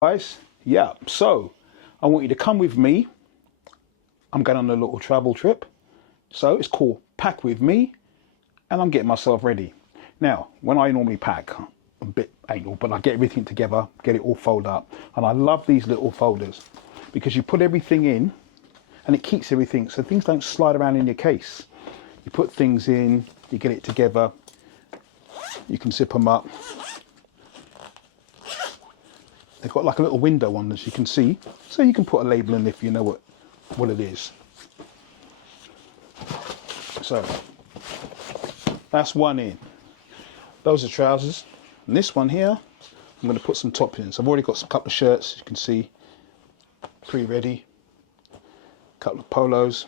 Guys, yeah, so I want you to come with me. I'm going on a little travel trip, so it's called Pack With Me, and I'm getting myself ready. Now, when I normally pack, a bit anal, but I get everything together, get it all folded up, and I love these little folders because you put everything in and it keeps everything so things don't slide around in your case. You put things in, you get it together, you can zip them up. They've got like a little window on, as you can see, so you can put a label in if you know what it is. So that's one in. Those are trousers. And this one here, I'm going to put some tops in. So I've already got a couple of shirts, as you can see, pre-ready. A couple of polos.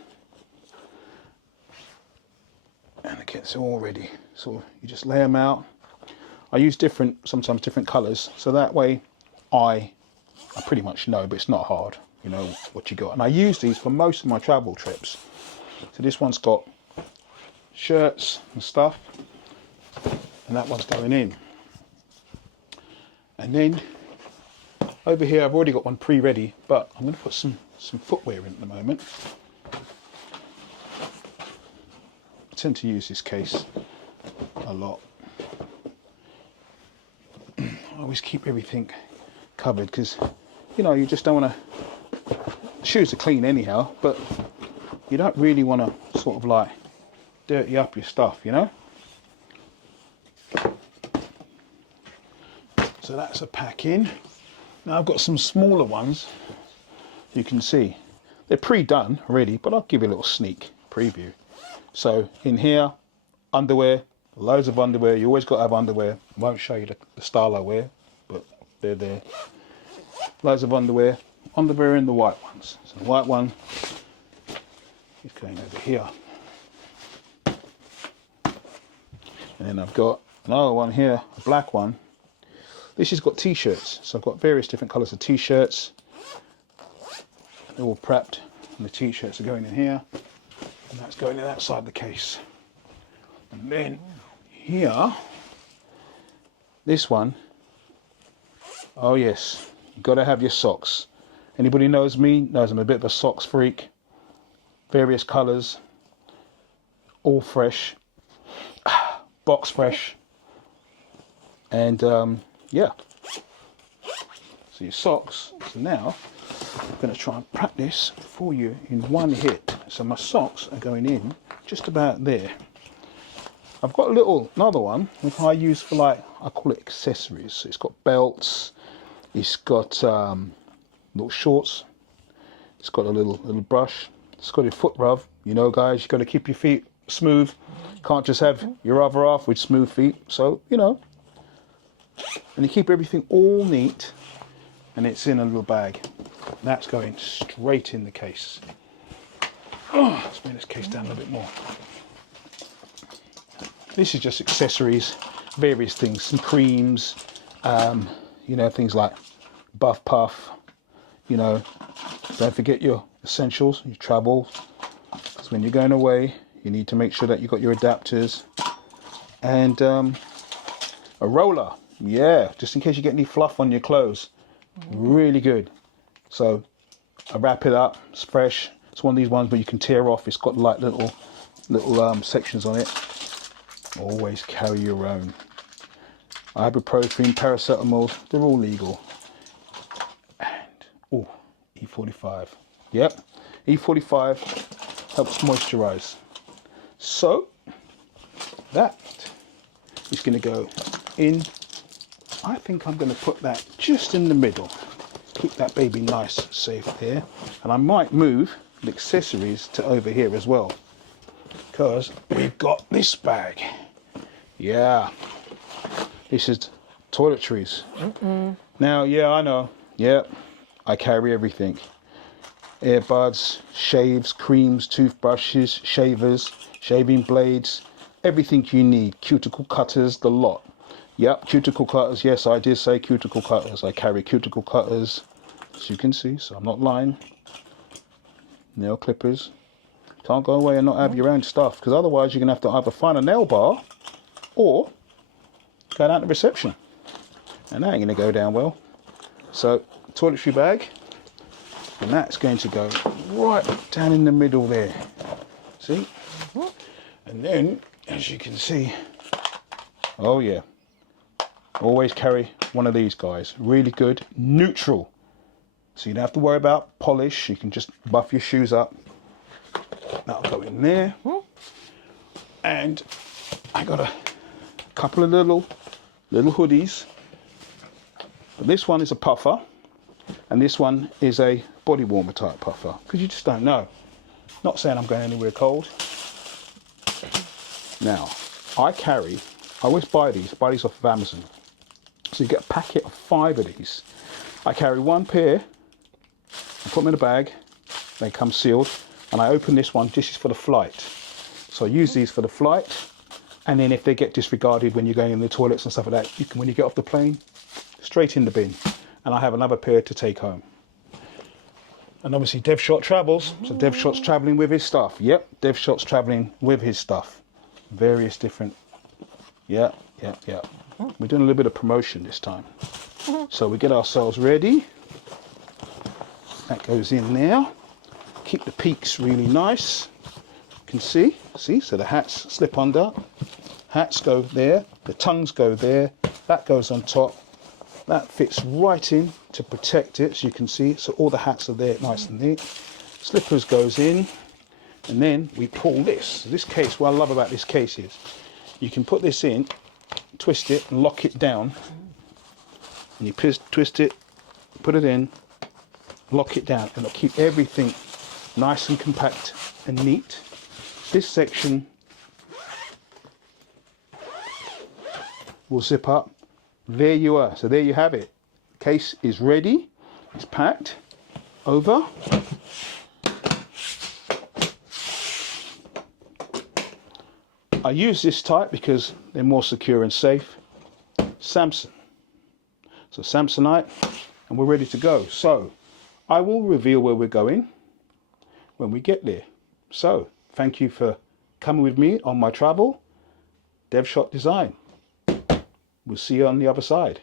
And it gets all ready. So you just lay them out. I use sometimes different colours, so that way I pretty much know, but it's not hard, you know what you got. And I use these for most of my travel trips. So this one's got shirts and stuff, and that one's going in. And then over here I've already got one pre-ready, but I'm going to put some footwear in at the moment. I tend to use this case a lot. I always keep everything covered because, you know, you just don't want to, shoes are clean anyhow, but you don't really want to sort of like dirty up your stuff, you know. So that's a pack in. Now I've got some smaller ones, you can see they're pre-done already, but I'll give you a little sneak preview. So in here, underwear, loads of underwear. You always got to have underwear. I won't show you the style I wear, but they're there. Loads of underwear in the white ones. So the white one is going over here. And then I've got another one here, a black one. This has got t-shirts. So I've got various different colours of t-shirts. They're all prepped, and the t-shirts are going in here, and that's going in that side of the case. And then here, this one, oh yes, you've got to have your socks. Anybody knows me knows I'm a bit of a socks freak. Various colours, all fresh, box fresh, and yeah. So your socks. So now I'm going to try and practice for you in one hit. So my socks are going in just about there. I've got another one which I use for, like, I call it accessories. So it's got belts, it's got little shorts, it's got a little brush, it's got a foot rub. You know, guys, you've got to keep your feet smooth. Can't just have your other half with smooth feet. So, you know, and you keep everything all neat, and it's in a little bag. That's going straight in the case. Oh, let's bring this case down a little bit more. This is just accessories, various things, some creams, you know, things like Buff Puff, you know. Don't forget your essentials, your travel, because when you're going away, you need to make sure that you've got your adapters, and a roller, yeah, just in case you get any fluff on your clothes. Really good. So I wrap it up, it's fresh. It's one of these ones where you can tear off. It's got like little sections on it. Always carry your own. Ibuprofen, paracetamol, they're all legal. And oh, E45. Yep, E45 helps moisturize. So that is going to go in. I think I'm going to put that just in the middle. Keep that baby nice, safe there. And I might move the accessories to over here as well, because we've got this bag. Yeah, this is toiletries. Now, yeah, I know. Yeah, I carry everything. Earbuds, shaves, creams, toothbrushes, shavers, shaving blades, everything you need. Cuticle cutters, the lot. Yep, cuticle cutters. Yes, I did say cuticle cutters. I carry cuticle cutters, as you can see, so I'm not lying. Nail clippers. Can't go away and not have your own stuff, because otherwise you're going to have to either find a nail bar or go down to reception. And that ain't going to go down well. So toiletry bag, and that's going to go right down in the middle there. See? And then, as you can see, oh yeah, always carry one of these guys. Really good, neutral. So you don't have to worry about polish. You can just buff your shoes up. That'll go in there. And I got a couple of little hoodies. But this one is a puffer, and this one is a body warmer type puffer, because you just don't know. Not saying I'm going anywhere cold. Now, I always buy these off of Amazon. So you get a packet of 5 of these. I carry 1 pair, I put them in a bag, they come sealed, and I open this one. This is for the flight. So I use these for the flight, and then if they get disregarded when you're going in the toilets and stuff like that, you can, when you get off the plane, straight in the bin. And I have another pair to take home. And obviously Devshot travels, so Devshot's traveling with his stuff. Yep, Devshot's traveling with his stuff. Various different, yeah. We're doing a little bit of promotion this time. So we get ourselves ready. That goes in now. Keep the peaks really nice. You can see, so the hats slip under. Hats go there, the tongues go there, that goes on top. That fits right in to protect it, so you can see. So all the hats are there nice and neat. Slippers goes in, and then we pull this. This case, what I love about this case is you can put this in, twist it and lock it down. And you twist it, put it in, lock it down, and it'll keep everything nice and compact and neat. This section will zip up. There you are. So there you have it. Case is ready. It's packed. Over. I use this type because they're more secure and safe. Samson. So Samsonite, and we're ready to go. So I will reveal where we're going when we get there. So thank you for coming with me on my travel. Devshotdesign. We'll see you on the other side.